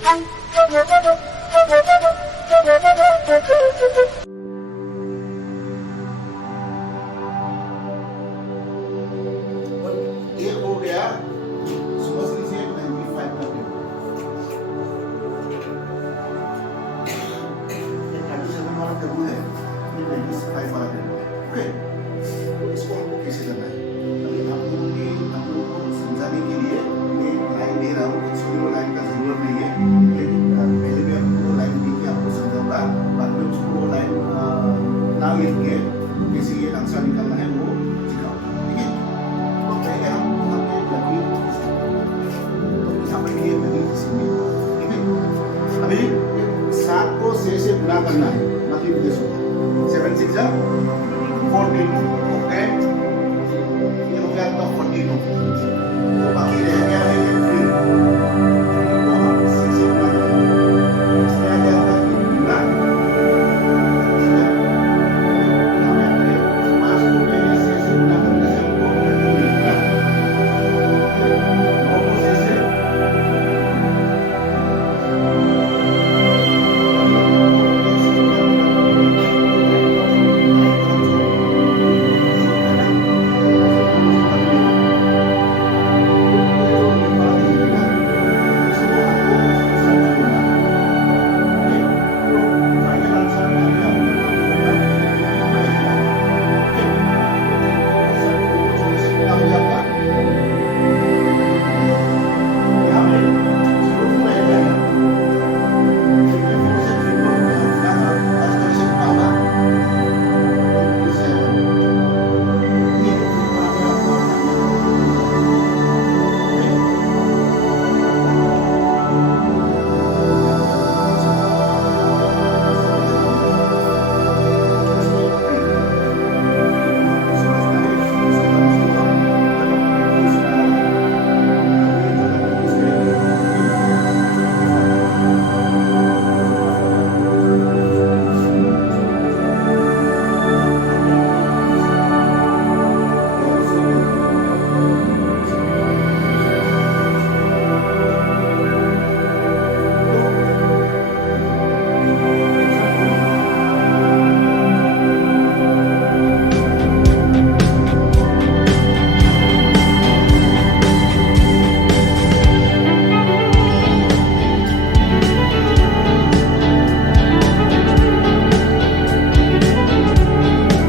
ये हो गया समझ लीजिए 95 का पेपर। ये 37 वाला टेबल है, ये 95 वाला टेबल है। ओके, तो इसको हमको कैसे करना है? अभी आप लोगों को समझाने के लिए मैं लाइन दे रहा हूँ। एक्चुअली वो लाइन का जरूरत नहीं है, लेकिन पहले मैं आपको लाइन दे के आपको समझाऊंगा, बाद में उसको लाइन ना लिख के कैसे ये आंसर निकालना है वो सिखाऊंगा। ठीक है, तो पहले हम यहाँ पे लकीर, तो यहाँ पे ये लकीर खींचेंगे। ठीक है, अभी 7 को 6 से गुणा करना है, मतलब ये 7 6 जा 14। ओके, ये हो गया आपका 42।